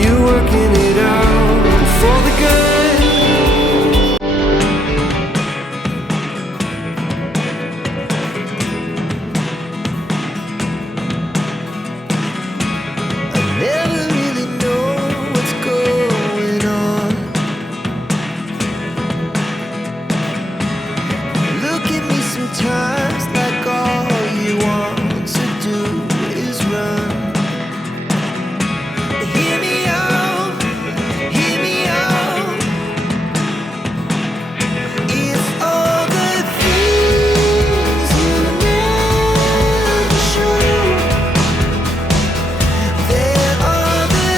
You're working it out for the good. I never really know what's going on. Look at me sometimes like all you want to do is run. Hear me out, hear me out. It's all the things you never show. There are the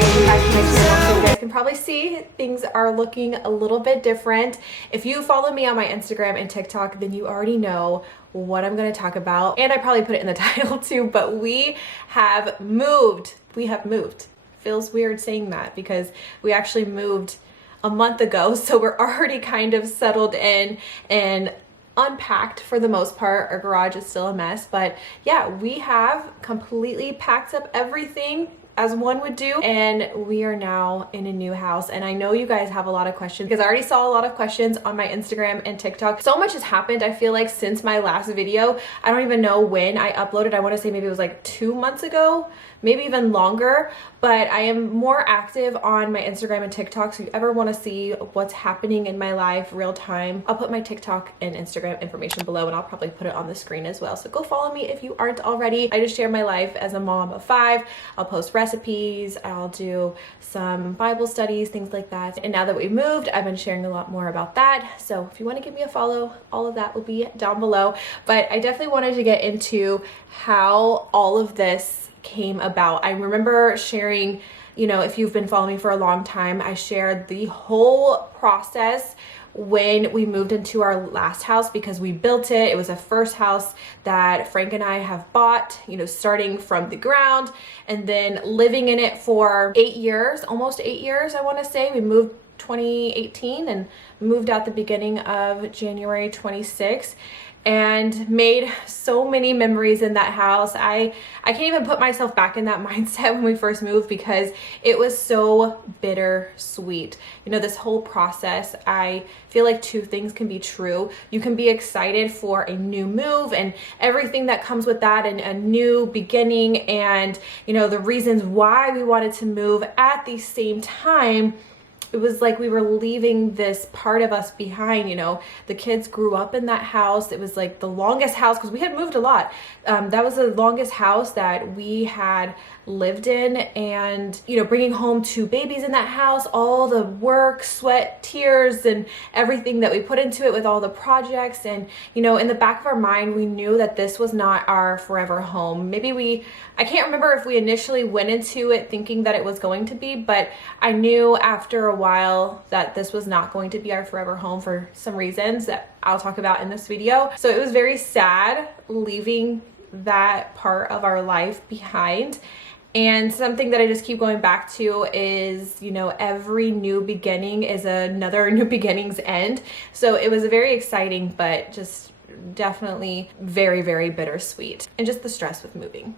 Welcome back to my things channel. So I you guys can probably see things are looking a little bit different. If you follow me on my Instagram and TikTok, then you already know what I'm going to talk about, and I probably put it in the title too, but we have moved. Feels weird saying that because we actually moved a month ago, so we're already kind of settled in and unpacked for the most part. Our garage is still a mess, but yeah, we have completely packed up everything as one would do, and we are now in a new house. And I know you guys have a lot of questions because I already saw a lot of questions on my Instagram and TikTok. So much has happened, I feel like, since my last video. I don't even know when I uploaded. I want to say maybe it was like 2 months ago, maybe even longer, but I am more active on my Instagram and TikTok. So if you ever want to see what's happening in my life real time, I'll put my TikTok and Instagram information below, and I'll probably put it on the screen as well. So go follow me if you aren't already. I just share my life as a mom of 5. I'll post recipes, I'll do some Bible studies, things like that. And now that we moved, I've been sharing a lot more about that. So if you want to give me a follow, all of that will be down below. But I definitely wanted to get into how all of this came about. I remember sharing, you know, if you've been following me for a long time, I shared the whole process when we moved into our last house because we built it. It was the first house that Frank and I have bought, you know, starting from the ground and then living in it for 8 years, almost 8 years, I want to say. We moved 2018 and moved out the beginning of January 26, and made so many memories in that house. I can't even put myself back in that mindset when we first moved because it was so bittersweet. You know, this whole process, I feel like 2 things can be true. You can be excited for a new move and everything that comes with that, and a new beginning, and, you know, the reasons why we wanted to move. At the same time, it was like we were leaving this part of us behind. You know, the kids grew up in that house. It was like the longest house because we had moved a lot. That was the longest house that we had lived in, and, you know, bringing home 2 babies in that house, all the work, sweat, tears, and everything that we put into it with all the projects. And, you know, in the back of our mind, we knew that this was not our forever home. Maybe I can't remember if we initially went into it thinking that it was going to be, but I knew after a while that this was not going to be our forever home for some reasons that I'll talk about in this video. So it was very sad leaving that part of our life behind. And something that I just keep going back to is, you know, every new beginning is another new beginning's end. So it was very exciting, but just definitely very, very bittersweet. And just the stress with moving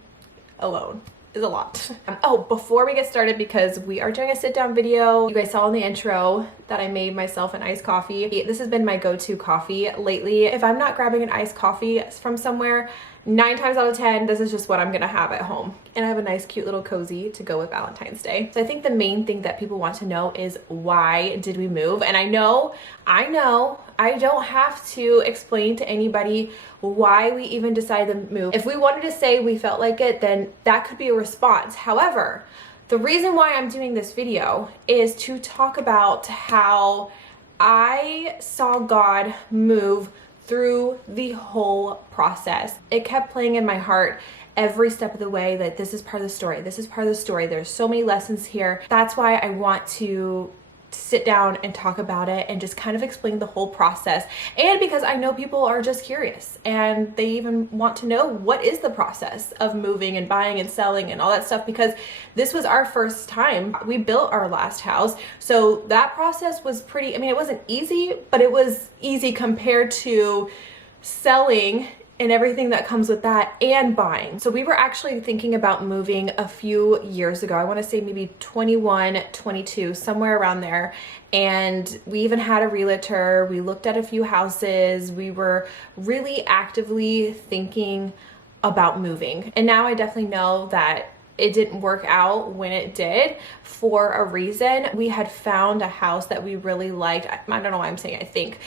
alone is a lot. Oh, before we get started, because we are doing a sit down video, you guys saw in the intro that I made myself an iced coffee. This has been my go-to coffee lately. If I'm not grabbing an iced coffee from somewhere, 9 times out of 10, this is just what I'm gonna have at home. And I have a nice, cute little cozy to go with Valentine's Day. So I think the main thing that people want to know is, why did we move? And I know, I don't have to explain to anybody why we even decided to move. If we wanted to say we felt like it, then that could be a response. However, the reason why I'm doing this video is to talk about how I saw God move through the whole process. It kept playing in my heart every step of the way that this is part of the story. This is part of the story. There's so many lessons here. That's why I want to sit down and talk about it and just kind of explain the whole process. And because I know people are just curious and they even want to know, what is the process of moving and buying and selling and all that stuff, because this was our first time. We built our last house, so that process was pretty, I mean, it wasn't easy, but it was easy compared to selling and everything that comes with that, and buying. So we were actually thinking about moving a few years ago. I want to say maybe 21, 22, somewhere around there. And we even had a realtor. We looked at a few houses. We were really actively thinking about moving. And now I definitely know that it didn't work out when it did for a reason. We had found a house that we really liked. I don't know why I'm saying I think.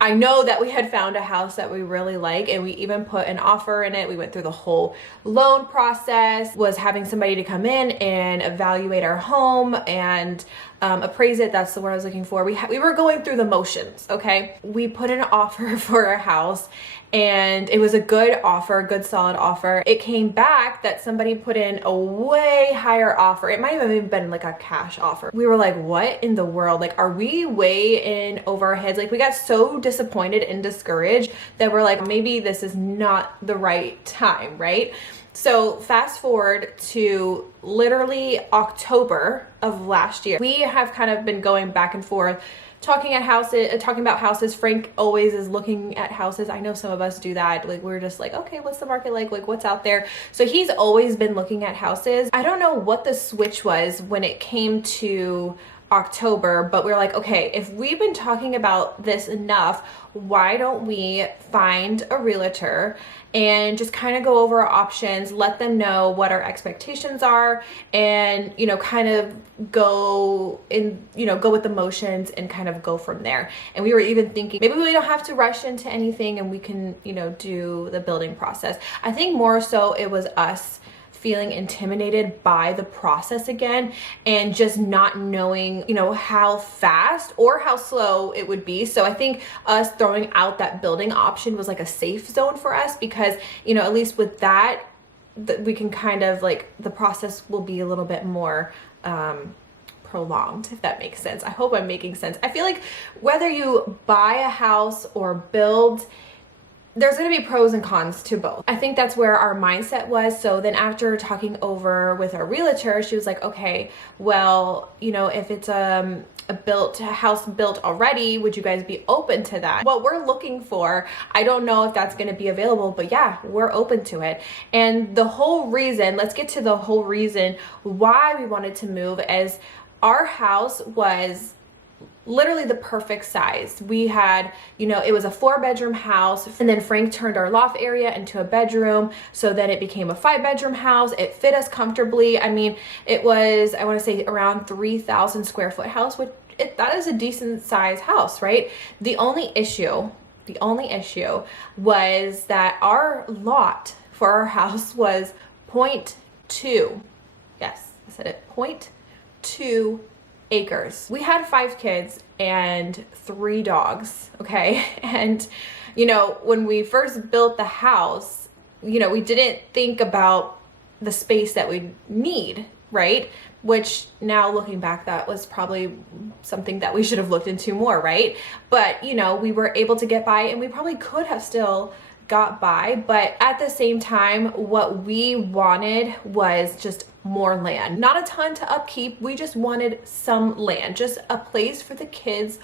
I know that we had found a house that we really like, and we even put an offer in it. We went through the whole loan process, was having somebody to come in and evaluate our home and appraise it. That's the word I was looking for. We were going through the motions, okay? We put an offer for our house, and it was a good offer, a good solid offer. It came back that somebody put in a way higher offer. It might have even been like a cash offer. We were like, what in the world? Like, are we way in over our heads? Like, we got so disappointed and discouraged that we're like, maybe this is not the right time, right? So fast forward to literally October of last year. We have kind of been going back and forth talking about houses. Frank always is looking at houses. I know some of us do that. Like, we're just like, okay, what's the market like? Like, what's out there? So he's always been looking at houses. I don't know what the switch was when it came to October, but we're like, okay, if we've been talking about this enough, why don't we find a realtor and just kind of go over our options, let them know what our expectations are, and, you know, kind of go with the motions and kind of go from there. And we were even thinking maybe we don't have to rush into anything and we can, you know, do the building process. I think more so it was us feeling intimidated by the process again, and just not knowing, you know, how fast or how slow it would be. So I think us throwing out that building option was like a safe zone for us, because, you know, at least with that, we can kind of like, the process will be a little bit more prolonged, if that makes sense. I hope I'm making sense. I feel like whether you buy a house or build, there's going to be pros and cons to both. I think that's where our mindset was. So then after talking over with our realtor, she was like, okay, well, you know, if it's a house built already, would you guys be open to that? What we're looking for, I don't know if that's going to be available, but yeah, we're open to it. And the whole reason, let's get to the whole reason why we wanted to move, is our house was literally the perfect size. We had, you know, it was a 4-bedroom house, and then Frank turned our loft area into a bedroom, so then it became a 5-bedroom house. It fit us comfortably. I mean, it was, I want to say, around 3,000 square foot house, which that is a decent size house, right? The only issue was that our lot for our house was 0.2. Yes, I said it, 0.2 acres. We had 5 kids and 3 dogs, okay? And, you know, when we first built the house, you know, we didn't think about the space that we need, right? Which now looking back, that was probably something that we should have looked into more, right? But, you know, we were able to get by, and we probably could have still got by, but at the same time, what we wanted was just more land. Not a ton to upkeep. We just wanted some land, just a place for the kids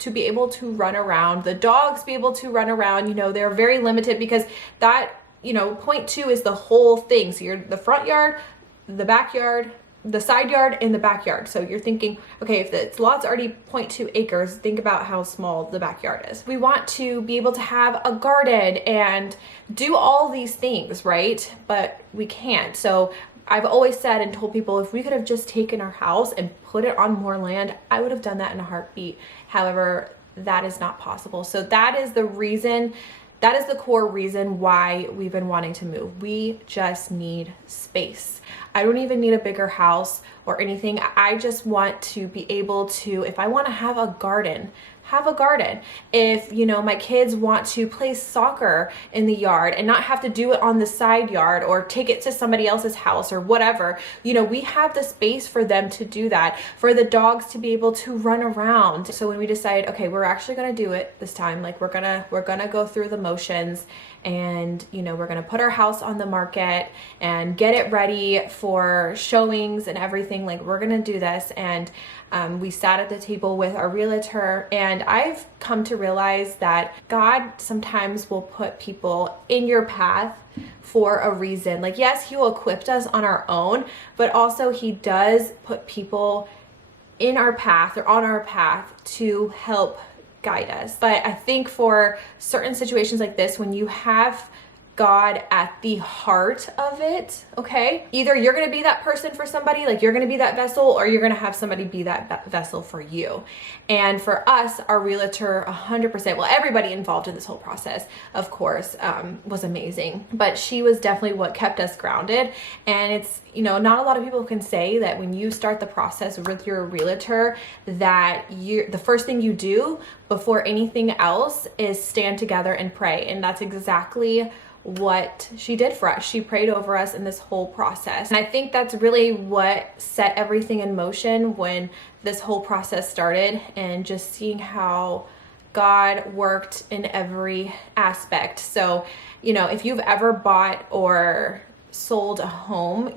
to be able to run around, the dogs be able to run around. You know, they're very limited because that, you know, 0.2 is the whole thing. So you're the front yard, the backyard, the side yard, and the backyard. So you're thinking, okay, if the lot's already 0.2 acres, think about how small the backyard is. We want to be able to have a garden and do all these things, right? But we can't. So I've always said and told people, if we could have just taken our house and put it on more land, I would have done that in a heartbeat. However, that is not possible. So that is the reason, that is the core reason why we've been wanting to move. We just need space. I don't even need a bigger house or anything. I just want to be able to, if I want to have a garden, have a garden. If, you know, my kids want to play soccer in the yard and not have to do it on the side yard or take it to somebody else's house or whatever, you know, we have the space for them to do that, for the dogs to be able to run around. So when we decided, okay, we're actually going to do it this time, like we're gonna go through the motions and we're gonna put our house on the market and get it ready for showings and everything. Like, we're gonna do this. And we sat at the table with our realtor, and I've come to realize that God sometimes will put people in your path for a reason. Like, yes, he will equip us on our own, but also he does put people in our path or on our path to help guide us. But I think for certain situations like this, when you have God at the heart of it, okay, either you're going to be that person for somebody, like you're going to be that vessel, or you're going to have somebody be that vessel for you. And for us, our realtor, 100%, well, everybody involved in this whole process, of course, was amazing, but she was definitely what kept us grounded. And it's, not a lot of people can say that when you start the process with your realtor, that the first thing you do before anything else is stand together and pray. And that's exactly what she did for us. She prayed over us in this whole process. And I think that's really what set everything in motion when this whole process started, and just seeing how God worked in every aspect. So, if you've ever bought or sold a home, I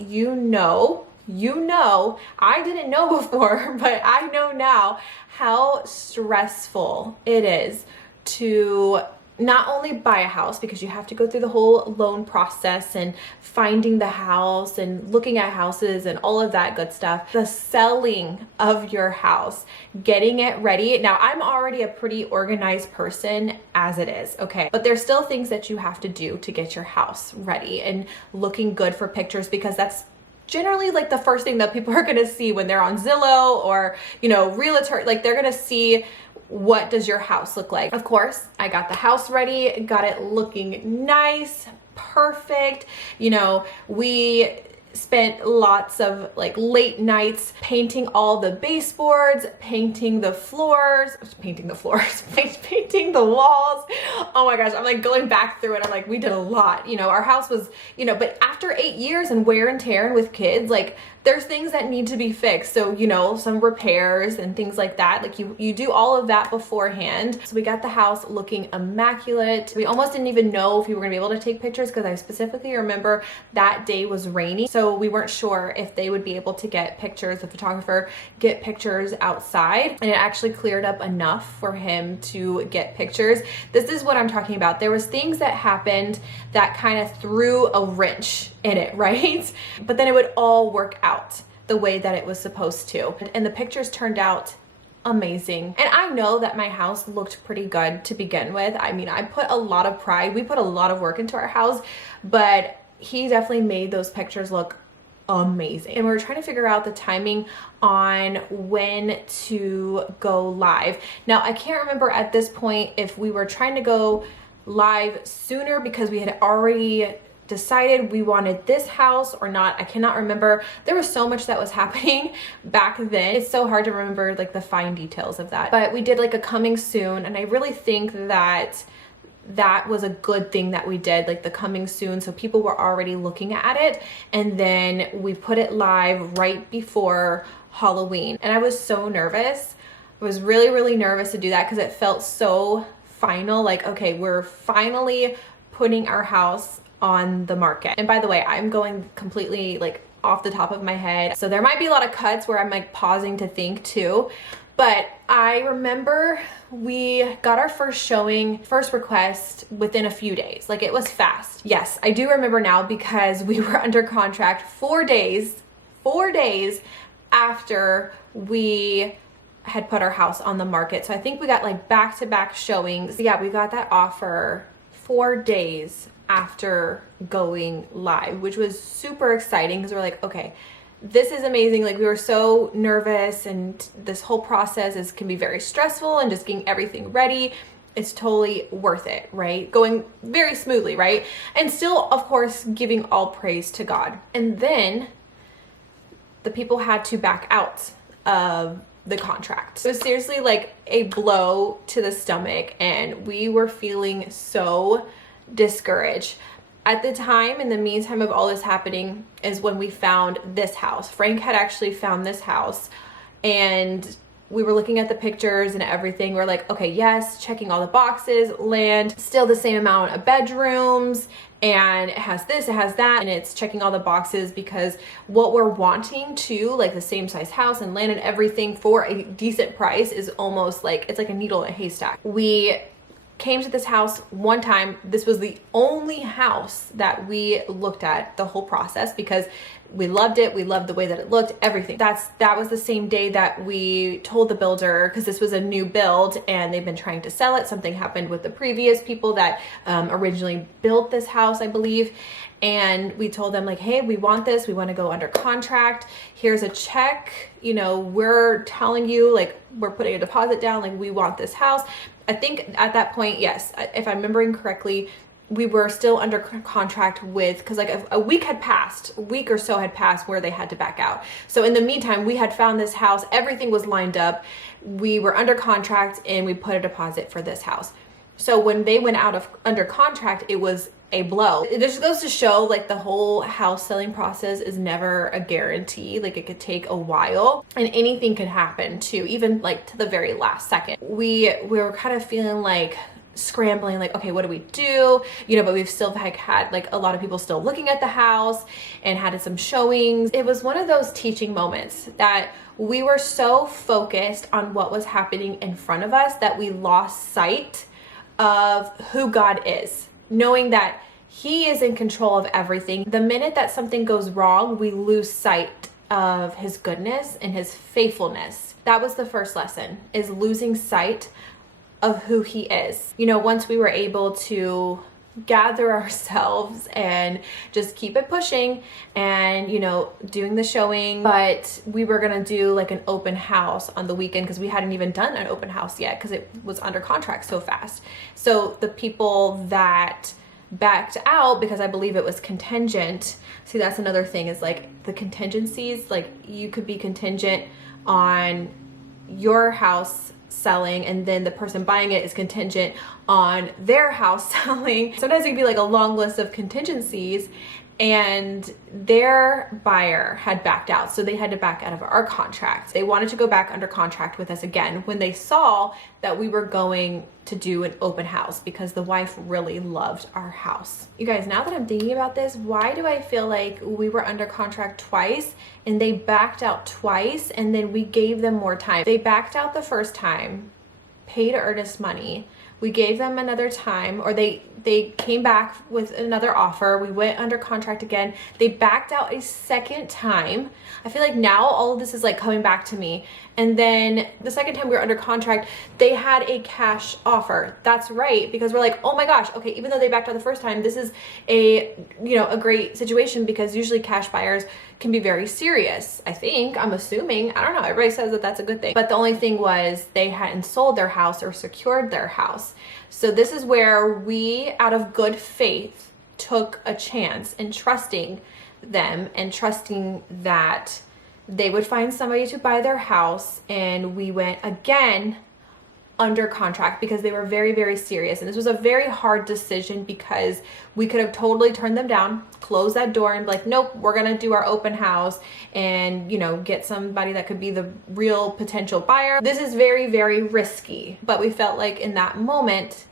didn't know before, but I know now how stressful it is to not only buy a house, because you have to go through the whole loan process and finding the house and looking at houses and all of that good stuff, the selling of your house, getting it ready. Now, I'm already a pretty organized person as it is, okay? But there's still things that you have to do to get your house ready and looking good for pictures, because that's generally like the first thing that people are going to see when they're on Zillow or, realtor. Like, they're going to see, what does your house look like? Of course, I got the house ready, got it looking nice, perfect. We spent lots of like late nights painting all the baseboards, painting the painting the walls. Oh my gosh, I'm like going back through it. I'm like, we did a lot. Our house was, but after 8 years and wear and tear and with kids, like, there's things that need to be fixed. So, some repairs and things like that. Like, you do all of that beforehand. So we got the house looking immaculate. We almost didn't even know if we were gonna be able to take pictures, because I specifically remember that day was rainy. So we weren't sure if they would be able to get pictures, the photographer, get pictures outside. And it actually cleared up enough for him to get pictures. This is what I'm talking about. There was things that happened that kind of threw a wrench in it, right? But then it would all work out the way that it was supposed to. And the pictures turned out amazing. And I know that my house looked pretty good to begin with. I mean, I put a lot of pride, we put a lot of work into our house, but he definitely made those pictures look amazing. And we were trying to figure out the timing on when to go live. Now, I can't remember at this point if we were trying to go live sooner because we had already decided we wanted this house or not. I cannot remember. There was so much that was happening back then. It's so hard to remember like the fine details of that. But we did like a coming soon, and I really think that that was a good thing that we did, like the coming soon, so people were already looking at it. And then we put it live right before Halloween, and I was so nervous. I was really, really nervous to do that because it felt so final, like, okay, we're finally putting our house on the market. And by the way, I'm going completely like off the top of my head, so there might be a lot of cuts where I'm like pausing to think too. But I remember we got our first request within a few days. Like, it was fast. Yes, I do remember now because we were under contract 4 days after we had put our house on the market. So I think we got like back-to-back showings. Yeah, we got that offer 4 days after going live, which was super exciting because we're like, okay, this is amazing. Like, we were so nervous, and this whole process can be very stressful, and just getting everything ready, it's totally worth it, right? Going very smoothly, right? And still, of course, giving all praise to God. And then the people had to back out of the contract. It was seriously like a blow to the stomach, and we were feeling so discouraged. At the time, in the meantime of all this happening, is when we found this house. Frank had actually found this house, and we were looking at the pictures and everything. We're like, okay, yes, checking all the boxes, land, still the same amount of bedrooms, and it has this, it has that, and it's checking all the boxes because what we're wanting to, like the same size house and land and everything for a decent price is almost like, it's like a needle in a haystack. We came to this house one time. This was the only house that we looked at the whole process because we loved it. We loved the way that it looked, everything. That was the same day that we told the builder, because this was a new build and they've been trying to sell it. Something happened with the previous people that originally built this house, I believe. And we told them like, hey, we want this. We want to go under contract. Here's a check. You know, we're telling you, like, we're putting a deposit down. Like, we want this house. I think at that point, yes, if I'm remembering correctly, we were still under contract with, because like a week or so had passed where they had to back out. So in the meantime, we had found this house. Everything was lined up. We were under contract and we put a deposit for this house. So when they went out of under contract, it was a blow. It just goes to show like the whole house selling process is never a guarantee. Like it could take a while and anything could happen too, even like to the very last second. We were kind of feeling like scrambling, like, okay, what do we do? You know, but we've still had like a lot of people still looking at the house and had some showings. It was one of those teaching moments that we were so focused on what was happening in front of us that we lost sight of who God is, knowing that He is in control of everything. The minute that something goes wrong, we lose sight of His goodness and His faithfulness. That was the first lesson, is losing sight of who He is. You know, once we were able to gather ourselves and just keep it pushing and, you know, doing the showing, but we were gonna do like an open house on the weekend because we hadn't even done an open house yet because it was under contract so fast. So the people that backed out, because I believe it was contingent. See, that's another thing, is like the contingencies, like you could be contingent on your house selling and then the person buying it is contingent on their house selling. Sometimes it can be like a long list of contingencies, and their buyer had backed out, so they had to back out of our contract. They wanted to go back under contract with us again when they saw that we were going to do an open house because the wife really loved our house. You guys, now that I'm thinking about this, why do I feel like we were under contract twice and they backed out twice and then we gave them more time? They backed out the first time, paid earnest money. We gave them another time, or they came back with another offer. We went under contract again. They backed out a second time. I feel like now all of this is like coming back to me. And then the second time we were under contract, they had a cash offer. That's right, because we're like, oh my gosh, okay, even though they backed out the first time, this is a great situation because usually cash buyers can be very serious. I'm assuming, I don't know, everybody says that that's a good thing. But the only thing was they hadn't sold their house or secured their house. So this is where we, out of good faith, took a chance in trusting them and trusting that they would find somebody to buy their house. And we went again under contract because they were very, very serious. And this was a very hard decision because we could have totally turned them down, closed that door and be like, nope, we're going to do our open house and, you know, get somebody that could be the real potential buyer. This is very, very risky, but we felt like in that moment,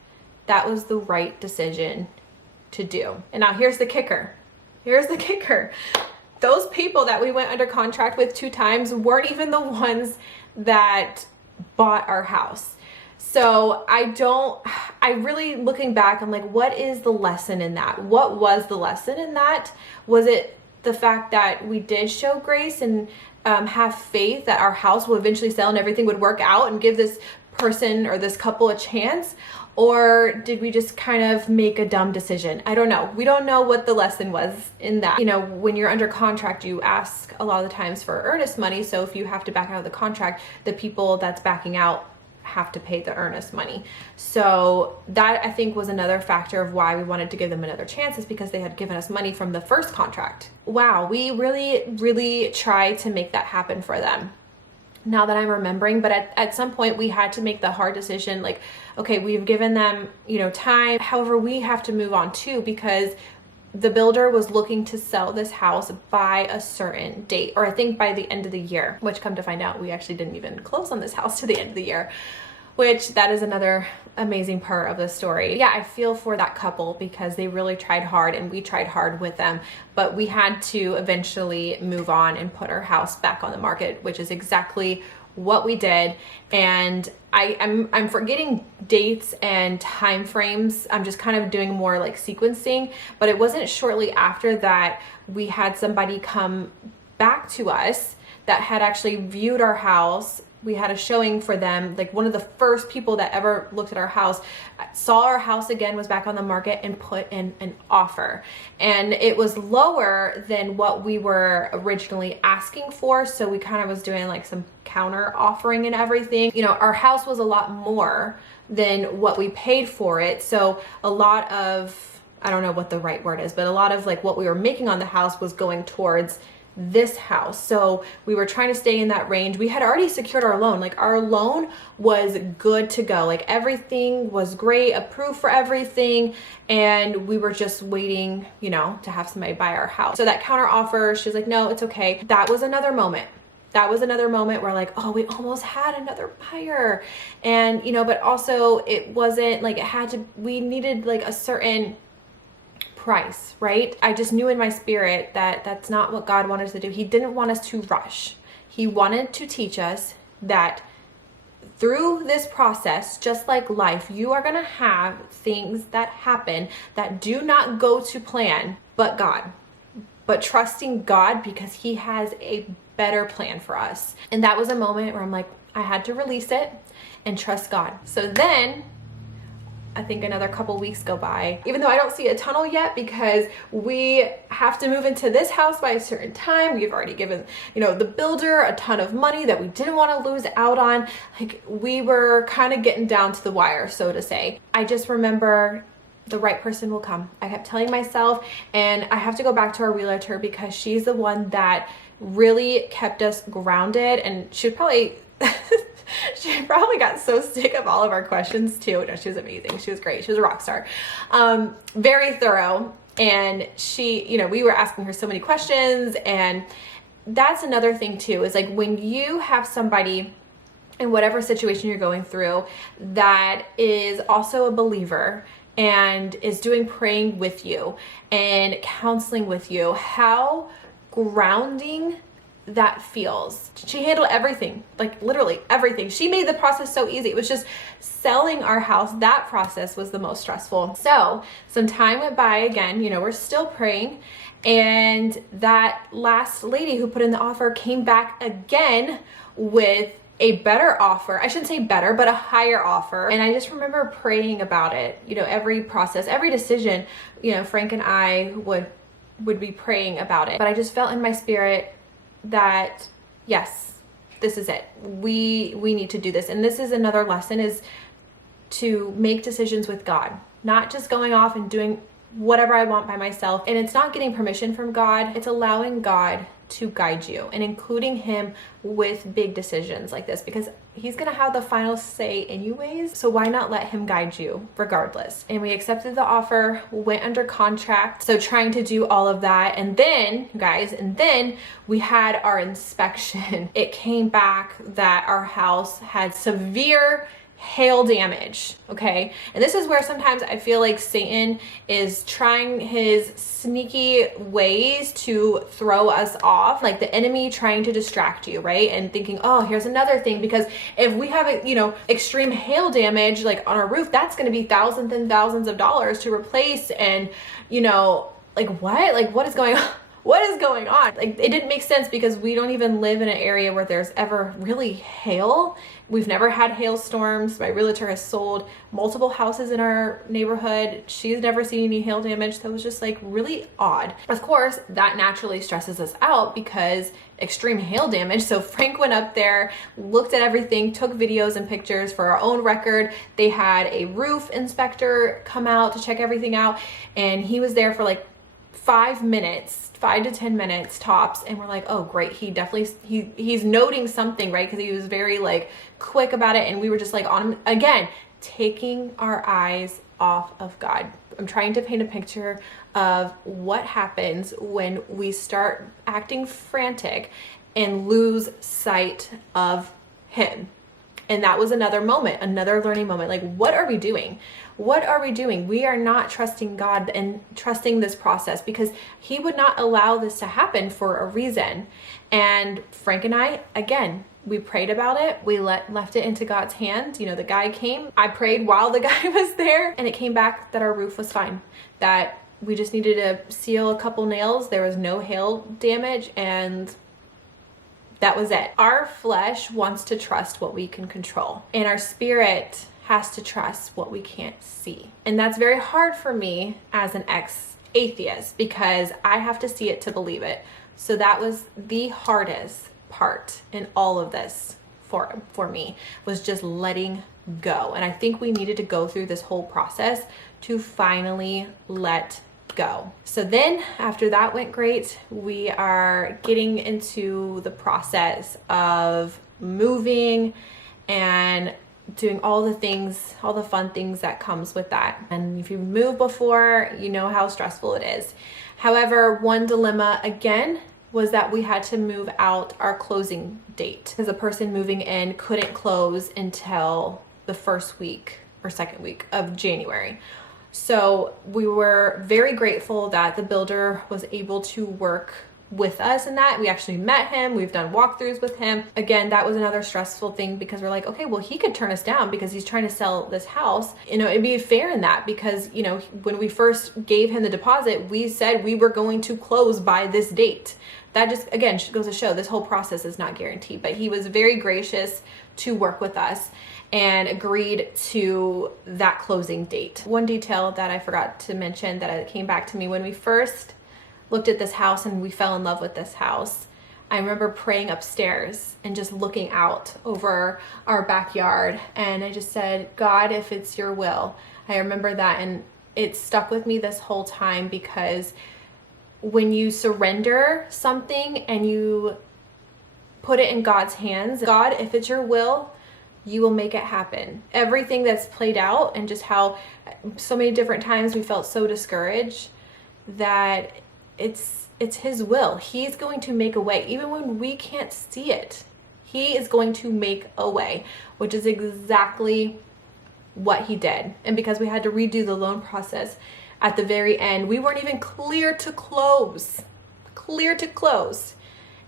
that was the right decision to do. And now here's the kicker. Those people that we went under contract with 2 times weren't even the ones that bought our house. So I really, looking back, I'm like, what is the lesson in that? What was the lesson in that? Was it the fact that we did show grace and have faith that our house will eventually sell and everything would work out and give this person or this couple a chance? Or did we just kind of make a dumb decision? I don't know. We don't know what the lesson was in that. You know, when you're under contract, you ask a lot of the times for earnest money. So if you have to back out of the contract, the people that's backing out have to pay the earnest money. So that, I think, was another factor of why we wanted to give them another chance, is because they had given us money from the first contract. Wow, we really, really tried to make that happen for them. Now that I'm remembering, but at some point we had to make the hard decision, like, okay, we've given them, you know, time. However, we have to move on too, because the builder was looking to sell this house by a certain date, or I think by the end of the year, which come to find out, we actually didn't even close on this house to the end of the year, which that is another amazing part of the story. Yeah, I feel for that couple because they really tried hard and we tried hard with them, but we had to eventually move on and put our house back on the market, which is exactly what we did. And I'm forgetting dates and time frames. I'm just kind of doing more like sequencing, but it wasn't shortly after that we had somebody come back to us that had actually viewed our house. We had a showing for them, like one of the first people that ever looked at our house, saw our house again, was back on the market, and put in an offer. And it was lower than what we were originally asking for. So we kind of was doing like some counter offering and everything. You know, our house was a lot more than what we paid for it. So a lot of, I don't know what the right word is, but a lot of like what we were making on the house was going towards this house. So we were trying to stay in that range. We had already secured our loan. Like our loan was good to go. Like everything was great, approved for everything. And we were just waiting, you know, to have somebody buy our house. So that counter offer, she was like, no, it's okay. That was another moment. That was another moment where like, oh, we almost had another buyer. And, you know, but also it wasn't like it had to, we needed like a certain price, right? I just knew in my spirit that that's not what God wanted us to do. He didn't want us to rush. He wanted to teach us that through this process, just like life, you are going to have things that happen that do not go to plan, but trusting God because he has a better plan for us. And that was a moment where I'm like, I had to release it and trust God. So then I think another couple weeks go by, even though I don't see a tunnel yet because we have to move into this house by a certain time. We've already given, you know, the builder a ton of money that we didn't want to lose out on. Like we were kind of getting down to the wire, so to say. I just remember the right person will come. I kept telling myself, and I have to go back to our realtor because she's the one that really kept us grounded, and she probably she probably got so sick of all of our questions too. No, she was amazing. She was great. She was a rock star. Very thorough. And she, you know, we were asking her so many questions. And that's another thing too, is like when you have somebody in whatever situation you're going through that is also a believer and is doing praying with you and counseling with you, how grounding that feels. She handled everything, like literally everything. She made the process so easy. It was just selling our house. That process was the most stressful. So some time went by again, you know, we're still praying. And that last lady who put in the offer came back again with a better offer. I shouldn't say better, but a higher offer. And I just remember praying about it. You know, every process, every decision, you know, Frank and I would be praying about it. But I just felt in my spirit that yes, this is it. We need to do this. And this is another lesson, is to make decisions with God, not just going off and doing whatever I want by myself. And it's not getting permission from God. It's allowing God to guide you and including him with big decisions like this, because he's going to have the final say anyways. So why not let him guide you regardless? And we accepted the offer, went under contract. So trying to do all of that. And then guys, we had our inspection. It came back that our house had severe hail damage. Okay. And this is where sometimes I feel like Satan is trying his sneaky ways to throw us off, like the enemy trying to distract you, right? And thinking, oh, here's another thing, because if we have, you know, extreme hail damage, like on our roof, that's going to be thousands and thousands of dollars to replace. And, you know, like what is going on? What is going on? Like, it didn't make sense because we don't even live in an area where there's ever really hail. We've never had hailstorms. My realtor has sold multiple houses in our neighborhood. She's never seen any hail damage. That was just like really odd. Of course, that naturally stresses us out because extreme hail damage. So Frank went up there, looked at everything, took videos and pictures for our own record. They had a roof inspector come out to check everything out. And he was there for like 5 to 10 minutes tops. And we're like, oh great. He's noting something, right? Because he was very like quick about it. And we were just like on him again, taking our eyes off of God. I'm trying to paint a picture of what happens when we start acting frantic and lose sight of Him. And that was another moment, another learning moment. Like, what are we doing? What are we doing? We are not trusting God and trusting this process, because He would not allow this to happen for a reason. And Frank and I, again, we prayed about it. We left it into God's hands. You know, the guy came. I prayed while the guy was there, and it came back that our roof was fine, that we just needed to seal a couple nails. There was no hail damage, and that was it. Our flesh wants to trust what we can control, and our spirit has to trust what we can't see. And that's very hard for me as an ex-atheist, because I have to see it to believe it. So that was the hardest part in all of this for me, was just letting go. And I think we needed to go through this whole process to finally let go. So then after that went great, we are getting into the process of moving and doing all the things, all the fun things that comes with that. And if you've moved before, you know how stressful it is. However, one dilemma again was that we had to move out our closing date, because the person moving in couldn't close until the first week or second week of January. So we were very grateful that the builder was able to work with us in that. We actually met him. We've done walkthroughs with him. Again, that was another stressful thing, because we're like, okay, well, he could turn us down because he's trying to sell this house. You know, it'd be fair in that, because, you know, when we first gave him the deposit, we said we were going to close by this date. That just, again, goes to show this whole process is not guaranteed. But he was very gracious to work with us and agreed to that closing date. One detail that I forgot to mention that came back to me when we first looked at this house and we fell in love with this house, I remember praying upstairs and just looking out over our backyard, and I just said, God, if it's your will. I remember that, and it stuck with me this whole time, because when you surrender something and you put it in God's hands, God, if it's your will, you will make it happen. Everything that's played out, and just how so many different times we felt so discouraged, that it's His will. He's going to make a way. Even when we can't see it, He is going to make a way, which is exactly what He did. And because we had to redo the loan process at the very end, we weren't even clear to close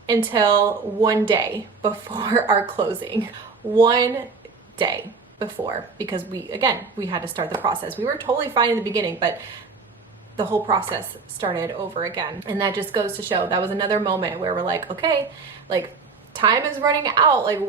until one day before our closing. One day before, because we had to start the process. We were totally fine in the beginning, but the whole process started over again. And that just goes to show, that was another moment where we're like, okay, like, time is running out. Like,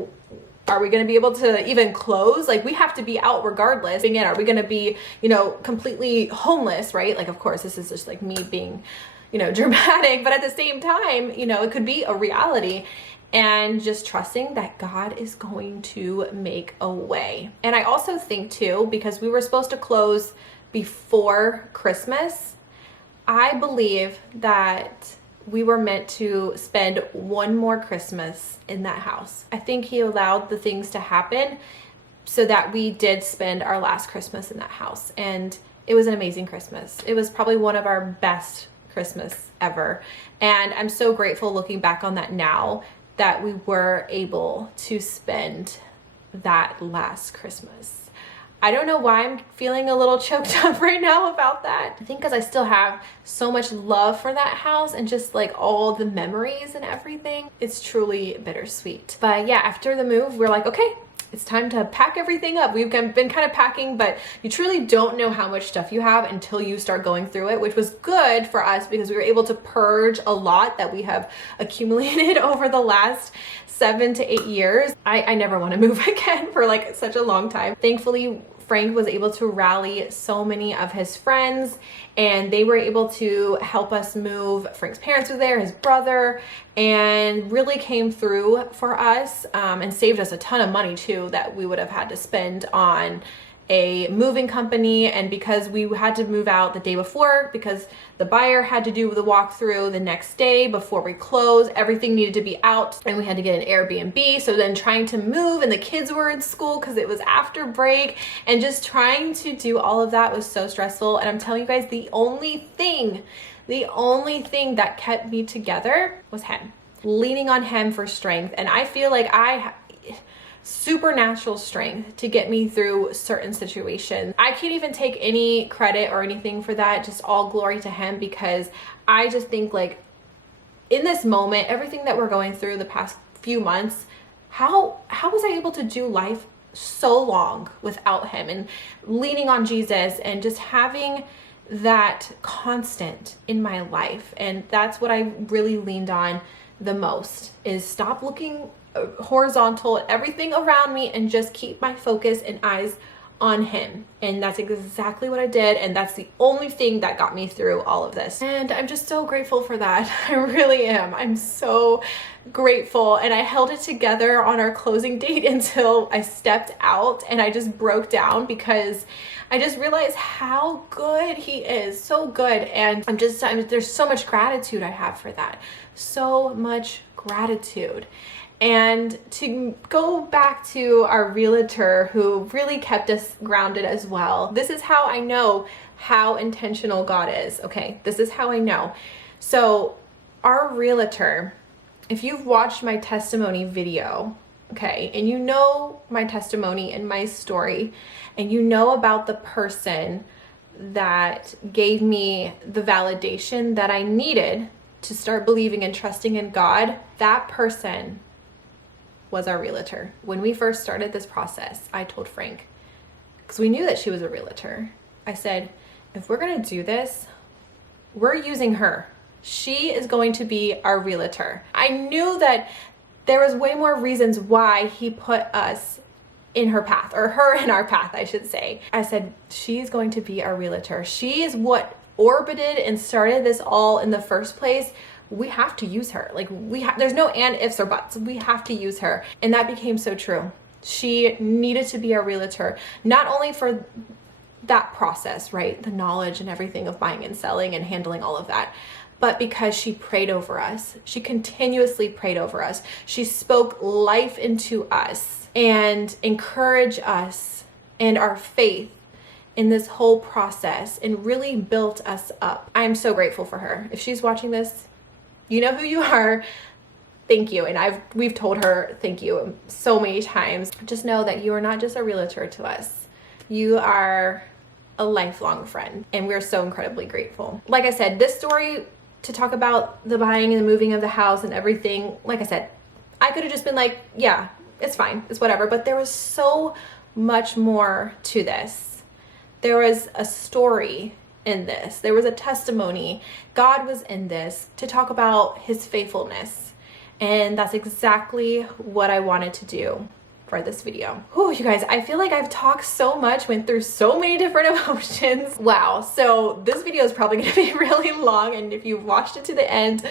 are we going to be able to even close? Like, we have to be out regardless. Again, are we going to be, you know, completely homeless, right? Like, of course, this is just like me being, you know, dramatic, but at the same time, you know, it could be a reality. And just trusting that God is going to make a way. And I also think too, because we were supposed to close before Christmas, I believe that we were meant to spend one more Christmas in that house. I think He allowed the things to happen so that we did spend our last Christmas in that house. And it was an amazing Christmas. It was probably one of our best Christmas ever. And I'm so grateful looking back on that now, that we were able to spend that last Christmas. I don't know why I'm feeling a little choked up right now about that. I think because I still have so much love for that house and just like all the memories and everything. It's truly bittersweet. But yeah, after the move, we're like, okay, it's time to pack everything up. We've been kind of packing, but you truly don't know how much stuff you have until you start going through it, which was good for us because we were able to purge a lot that we have accumulated over the last 7 to 8 years. I never want to move again for like such a long time. Thankfully, Frank was able to rally so many of his friends, and they were able to help us move. Frank's parents were there, his brother, and really came through for us, and saved us a ton of money too that we would have had to spend on a moving company, and because we had to move out the day before, because the buyer had to do the walkthrough the next day before we close, everything needed to be out, and we had to get an Airbnb. So then trying to move, and the kids were in school because it was after break, and just trying to do all of that was so stressful. And I'm telling you guys, the only thing that kept me together was him, leaning on him for strength. And I feel like supernatural strength to get me through certain situations. I can't even take any credit or anything for that, just all glory to him, because I just think, like, in this moment, everything that we're going through the past few months, how was I able to do life so long without him, and leaning on Jesus and just having that constant in my life. And that's what I really leaned on the most, is stop looking horizontal at everything around me and just keep my focus and eyes on him. And that's exactly what I did, and that's the only thing that got me through all of this. And I'm just so grateful for that. I really am. I'm so grateful. And I held it together on our closing date until I stepped out, and I just broke down because I just realized how good he is. So good. And there's so much gratitude I have for that. So much gratitude. And to go back to our realtor, who really kept us grounded as well. This is how I know how intentional God is. Okay, this is how I know. So our realtor, if you've watched my testimony video, okay, and you know my testimony and my story, and you know about the person that gave me the validation that I needed to start believing and trusting in God, that person was our realtor. When we first started this process, I told Frank, because we knew that she was a realtor, I said, if we're gonna do this, we're using her. She is going to be our realtor. I knew that there was way more reasons why he put us in her path, or her in our path, I should say. I said, she's going to be our realtor. She is what orbited and started this all in the first place. We have to use her. Like, there's no and, ifs, or buts. We have to use her. And that became so true. She needed to be our realtor, not only for that process, right? The knowledge and everything of buying and selling and handling all of that, but because she prayed over us. She continuously prayed over us. She spoke life into us and encouraged us and our faith in this whole process, and really built us up. I am so grateful for her. If she's watching this, you know who you are. Thank you. And we've told her thank you so many times. Just know that you are not just a realtor to us. You are a lifelong friend, and we're so incredibly grateful. Like I said, this story, to talk about the buying and the moving of the house and everything, like I said, I could have just been like, yeah, it's fine, it's whatever. But there was so much more to this. There was a story in this. There was a testimony. God was in this to talk about his faithfulness. And that's exactly what I wanted to do for this video. Whew, you guys, I feel like I've talked so much, went through so many different emotions. Wow. So this video is probably gonna be really long, and if you've watched it to the end,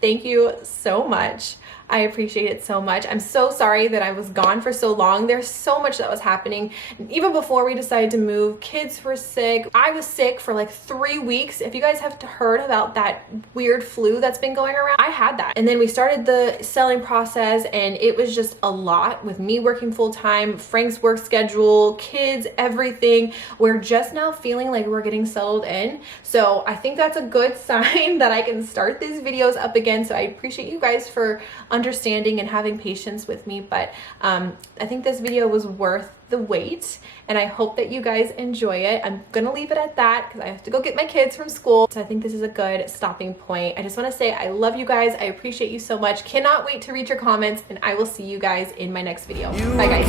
thank you so much. I appreciate it so much. I'm so sorry that I was gone for so long. There's so much that was happening. Even before we decided to move, kids were sick. I was sick for like 3 weeks. If you guys have heard about that weird flu that's been going around, I had that. And then we started the selling process, and it was just a lot with me working full time, Frank's work schedule, kids, everything. We're just now feeling like we're getting settled in. So I think that's a good sign that I can start these videos up again. So I appreciate you guys for understanding and having patience with me, but I think this video was worth the wait, and I hope that you guys enjoy it. I'm gonna leave it at that because I have to go get my kids from school, so I think this is a good stopping point. I just want to say I love you guys. I appreciate you so much. Cannot wait to read your comments, and I will see you guys in my next video. Bye guys.